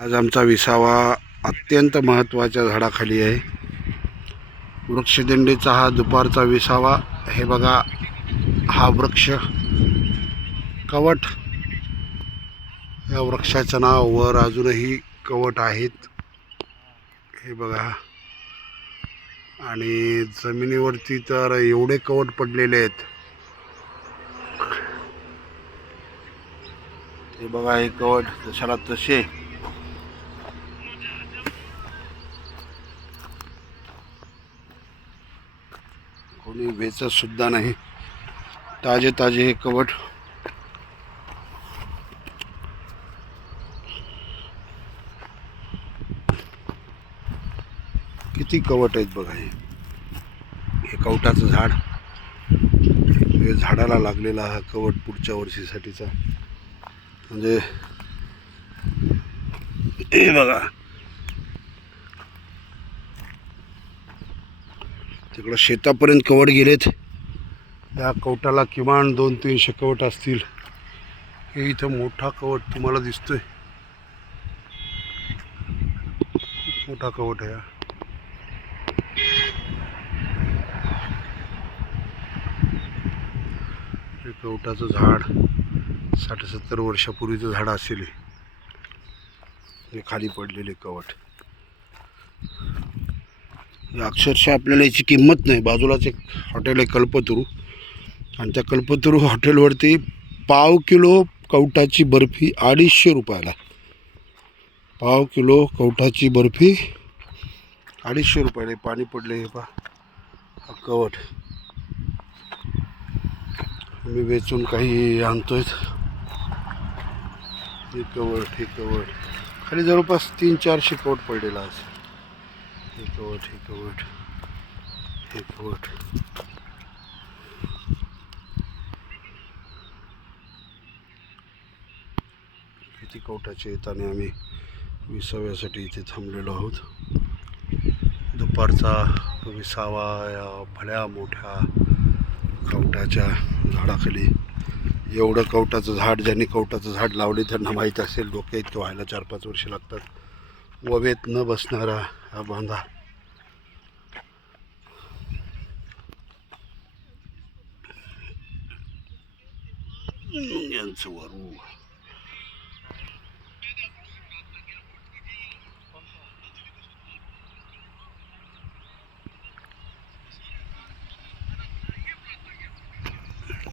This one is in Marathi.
आज आमचा विसावा अत्यंत महत्त्वाच्या झाडाखाली आहे. वृक्षदिंडीचा हा दुपारचा विसावा हे बघा हा वृक्ष कवट. या वृक्षाचं नाव वर अजूनही कवट आहेत. हे बघा. आणि जमिनीवरती तर एवढे कवट पडलेले आहेत. हे बघा हे कवट जशाला तसे? कोणी वेचतसुद्धा नाही. ताजे ताजे हे कवट. किती कवट आहेत बघा हे. हे कवटाचं झाड. हे झाडाला लागलेला हा कवट पुढच्या वर्षीसाठीचा. म्हणजे हे बघा. तिकडं शेतापर्यंत कवट गेलेत. या कवटाला किमान दोन तीनशे कवट असतील. हे इथं मोठा कवट तुम्हाला दिसतोय. मोठा कवट आहे हे. कवटाचं झाड साठ सत्तर वर्षापूर्वीचं झाड असेल हे. खाली पडलेले कवट. अक्षरशः आपल्याला याची किंमत नाही. बाजूलाच एक हॉटेल आहे कल्पतरू. आणि त्या कल्पतरू हॉटेलवरती पाव किलो कवटाची बर्फी अडीचशे रुपयाला. पाव किलो कवठाची बर्फी अडीचशे रुपयाला. पाणी पडले हे पा हा कवट. मी वेचून काही आणतोय. हे कवट हे कवट. खाली जवळपास तीन चारशे कवट पडलेला आज. हे कवट हे कवट हे कवट किती कवटाचे येताने आम्ही विसाव्यासाठी इथे थांबलेलो आहोत. दुपारचा विसावा या भल्या मोठ्या कवटाच्या झाडाखाली. एवढं कवटाचं झाड ज्यांनी कवटाचं झाड लावले त्यांना माहीत असेल डोक्या इतकं व्हायला चार पाच वर्ष लागतात. ववेत न बसणारा हा बांधा. यांचं वरू.